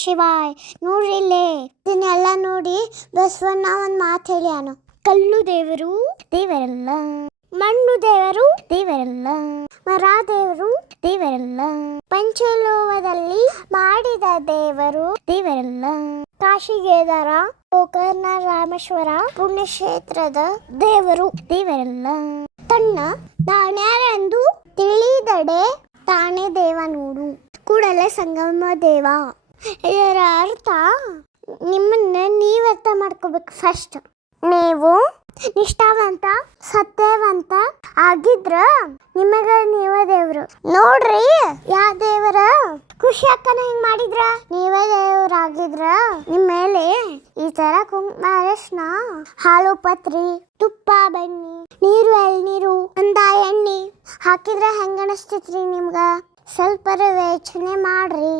ಶಿವಾಯ್. ನೋಡ್ರಿ ಇಲ್ಲೇ ಇದನ್ನೆಲ್ಲ ನೋಡಿ ಬಸವಣ್ಣ ಒಂದು ಮಾತು ಹೇಳ್ಯಾನು. ಕಲ್ಲು ದೇವರು ದೇವರಲ್ಲ, ಮಣ್ಣು ದೇವರು ದೇವರಲ್ಲ, ಮರ ದೇವರು ದೇವರಲ್ಲ, ಪಂಚಲೋಹದಲ್ಲಿ ಮಾಡಿದ ದೇವರು ದೇವರಲ್ಲ, ಕಾಶಿಗೇದಾರ ಗೋಕರ್ಣ ರಾಮೇಶ್ವರ ಪುಣ್ಯಕ್ಷೇತ್ರದ ದೇವರು ದೇವರಲ್ಲ, ತನ್ನ ತಾಣ್ಯಾರೆಂದು ತಿಳಿದಡೆ ತಾನೇ ದೇವ ನೋಡು, ಕೂಡಲೇ ಸಂಗಮ ದೇವ. ಇದರ ಅರ್ಥ ನಿಮ್ಮನ್ನ ನೀವು ಅರ್ಥ ಮಾಡ್ಕೋಬೇಕು. ಫಸ್ಟ್ ನೀವು ನಿಷ್ಠಾವಂತ ಸತ್ಯವಂತ ಆಗಿದ್ರ ನಿಮಗ ನೀವ ದೇವ್ರು. ನೋಡ್ರಿ ಯಾವ ದೇವರ ಖುಷಿ ಅಕ್ಕನ ಹಿಂಗ್ ಮಾಡಿದ್ರ ನೀವೇ ದೇವ್ರಾಗಿದ್ರ ನಿಮ್ಮ ಮೇಲೆ ಈ ತರ ಕುಂಕುಮ ಅರಶಿನ ಹಾಲು ಪತ್ರಿ ತುಪ್ಪ ಬೆಣ್ಣೆ ನೀರು ಎಳ್ನೀರು ಅಂದ ಎಣ್ಣೆ ಹಾಕಿದ್ರ ಹೆಂಗ ಅನಿಸ್ತೈತ್ರಿ ನಿಮ್ಗ? ಸ್ವಲ್ಪ ಯೋಚನೆ ಮಾಡ್ರಿ.